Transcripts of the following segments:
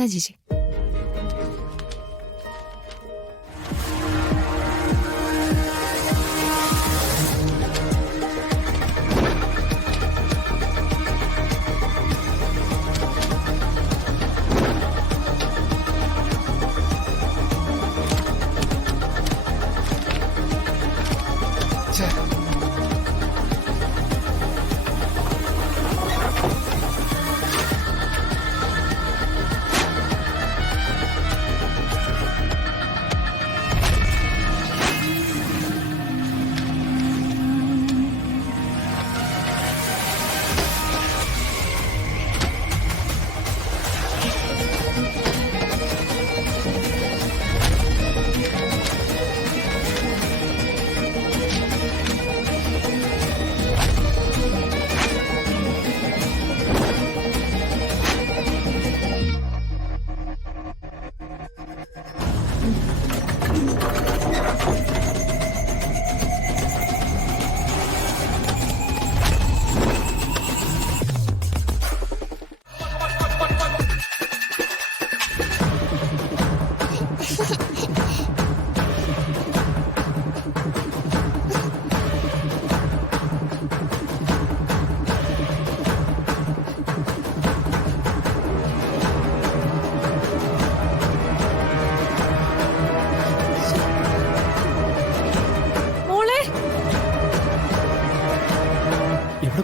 ना जीजी।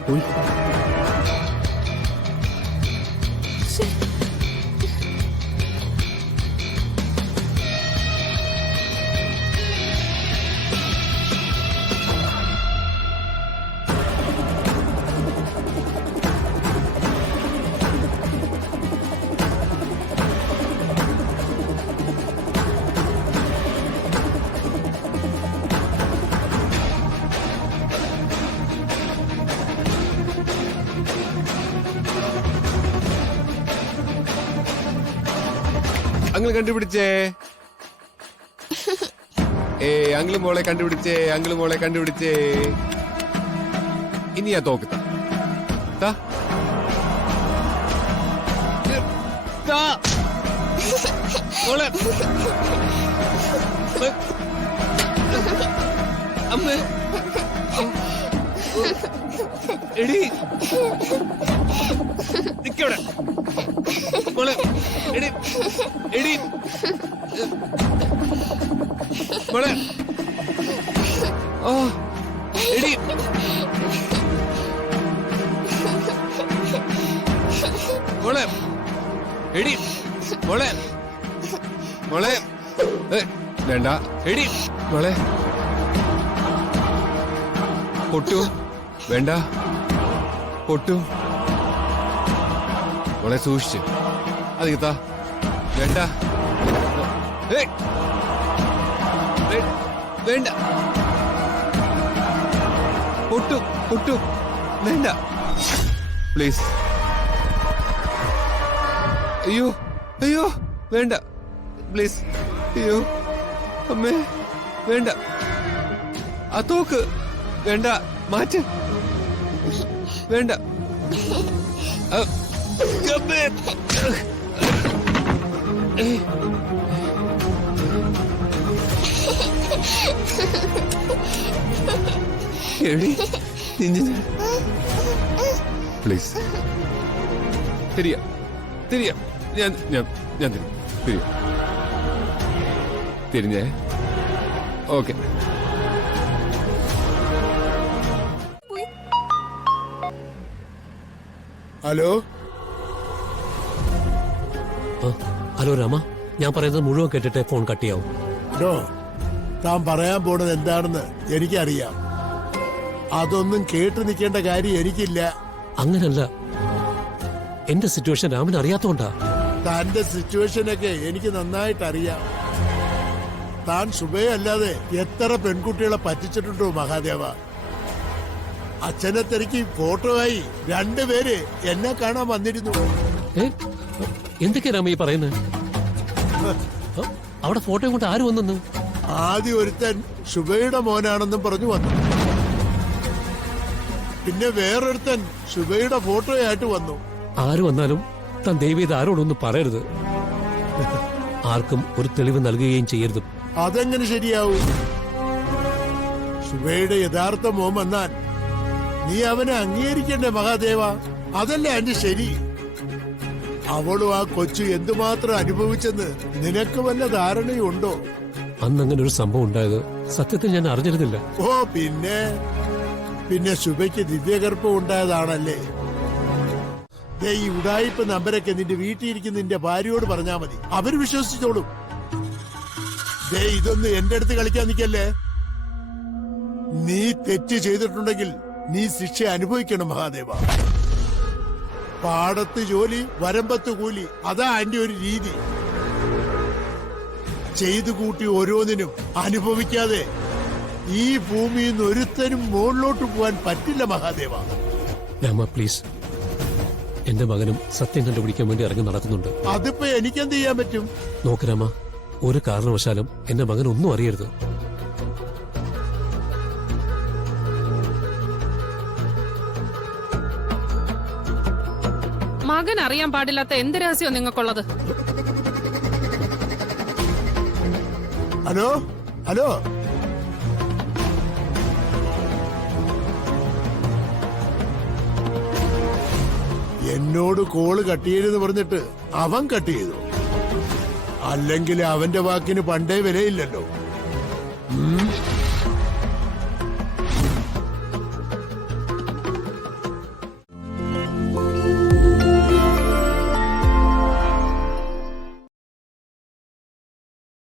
പോയി അങ്കിൾ കണ്ടുപിടിച്ചേ. അങ്കിള് മോളെ കണ്ടുപിടിച്ചേ, അങ്കിള് മോളെ കണ്ടുപിടിച്ചേ. ഇനി ആ തോക്ക് താ. മോളെ അമ്മ എടി നിക്കവിടെ മോളെ. എടി എടി മോളെ. ഓ എടി മോളെ. എടി മോളെ. മോളെ വേണ്ട. എടി മോളെ. പൊട്ടു വേണ്ട. പൊട്ടു മോളെ സൂക്ഷിച്ച്. അത് കിട്ടാ വേണ്ട. വേണ്ട. പൊട്ടു പൊട്ടു വേണ്ട പ്ലീസ്. അയ്യോ അയ്യോ വേണ്ട പ്ലീസ്. അയ്യോ അമ്മേ വേണ്ട. ആ തോക്ക് വേണ്ട, മാറ്റ്. വേണ്ട. എടി പ്ലീസ് തിരിയാ തിരിയാ. ഞാൻ ഞാൻ ഞാൻ തിരിയാ തിരിഞ്ഞേ. ഓക്കെ. ഹലോ ഹലോ രാമ, ഞാൻ പറയുന്നത് മുഴുവൻ കേട്ടിട്ട് ഫോൺ കട്ട് ചെയ്യാവും. താൻ പറയാൻ പോണത് എന്താണെന്ന് എനിക്കറിയാം. അതൊന്നും കേട്ട് നിൽക്കേണ്ട കാര്യം എനിക്കില്ല. അങ്ങനല്ല, എന്റെ സിറ്റുവേഷൻ രാമന് അറിയാത്തോണ്ടാ. തന്റെ സിറ്റുവേഷനൊക്കെ എനിക്ക് നന്നായിട്ട് അറിയാം. താൻ ശുഭയല്ലാതെ എത്ര പെൺകുട്ടികളെ പറ്റിച്ചിട്ടുണ്ടോ മഹാദേവ. അച്ഛനെ തിരക്കി ഫോട്ടോയായി 2 പേര് എന്നെ കാണാൻ വന്നിരുന്നു. എന്തൊക്കെയാ രാമ ഈ പറയുന്നത്? അവിടെ ഫോട്ടോ കൊണ്ട് ആര് വന്നു? ആദ്യം ഒരുത്തൻ ശുഭയുടെ മോനാണെന്നും പറഞ്ഞു വന്നു. പിന്നെ വേറൊരുത്തൻ ശുഭയുടെ ഫോട്ടോയായിട്ട് വന്നു. ആര് വന്നാലും താൻ ദയവ് ചെയ്ത് ആരോടൊന്നും പറയരുത്. ആർക്കും ഒരു തെളിവ് നൽകുകയും ചെയ്യരുത്. അതെങ്ങനെ ശരിയാവും? ശുഭയുടെ യഥാർത്ഥ മോൻ വന്നാൽ നീ അവനെ അംഗീകരിക്കണ്ടേ മഹാദേവ? അതല്ലേ അതിന്റെ ശരി. അവളും ആ കൊച്ചു എന്തുമാത്രം അനുഭവിച്ചെന്ന് നിനക്ക് വല്ല ധാരണയുണ്ടോ? അന്ന് അങ്ങനെ ഒരു സംഭവം ഉണ്ടായത് സത്യത്തിൽ ഞാൻ അറിഞ്ഞിരുന്നില്ല. ഓ പിന്നെ ശുഭയ്ക്ക് ദിവ്യഗർഭം ഉണ്ടായതാണല്ലേ? ദേ ഈ ഉടായിപ്പ് നമ്പരൊക്കെ നിന്റെ വീട്ടിലിരിക്കുന്ന നിന്റെ ഭാര്യയോട് പറഞ്ഞാ മതി, അവര് വിശ്വസിച്ചോളും. ദേ ഇതൊന്നും എന്റെ അടുത്ത് കളിക്കാൻ നിൽക്കല്ലേ. നീ തെറ്റ് ചെയ്തിട്ടുണ്ടെങ്കിൽ നീ ശിക്ഷ അനുഭവിക്കണം മഹാദേവ. പാടത്ത് ജോലി, വരമ്പത്ത് കൂലി, അതാ എന്റെ ഒരു രീതി. ചെയ്തു കൂട്ടി ഓരോന്നിനും അനുഭവിക്കാതെ ഈ ഭൂമിയിൽ നിന്ന് ഒരുത്തനും മുകളിലോട്ട് പോകാൻ പറ്റില്ല മഹാദേവ. രാമ പ്ലീസ്, എന്റെ മകനും സത്യം കണ്ടുപിടിക്കാൻ വേണ്ടി ഇറങ്ങി നടക്കുന്നുണ്ട്. അതിപ്പോ എനിക്കെന്ത് ചെയ്യാൻ പറ്റും? നോക്ക് രാമ, ഒരു കാരണവശാലും എന്റെ മകൻ ഒന്നും അറിയരുത്. മകൻ അറിയാൻ പാടില്ലാത്ത എന്ത് രഹസ്യം നിങ്ങൾക്കുള്ളത്? ഹലോ ഹലോ, എന്നോട് കോള് കട്ട് ചെയ്തെന്ന് പറഞ്ഞിട്ട് അവൻ കട്ട് ചെയ്തു. അല്ലെങ്കിൽ അവന്റെ വാക്കിന് പണ്ടേ വിലയില്ലല്ലോ.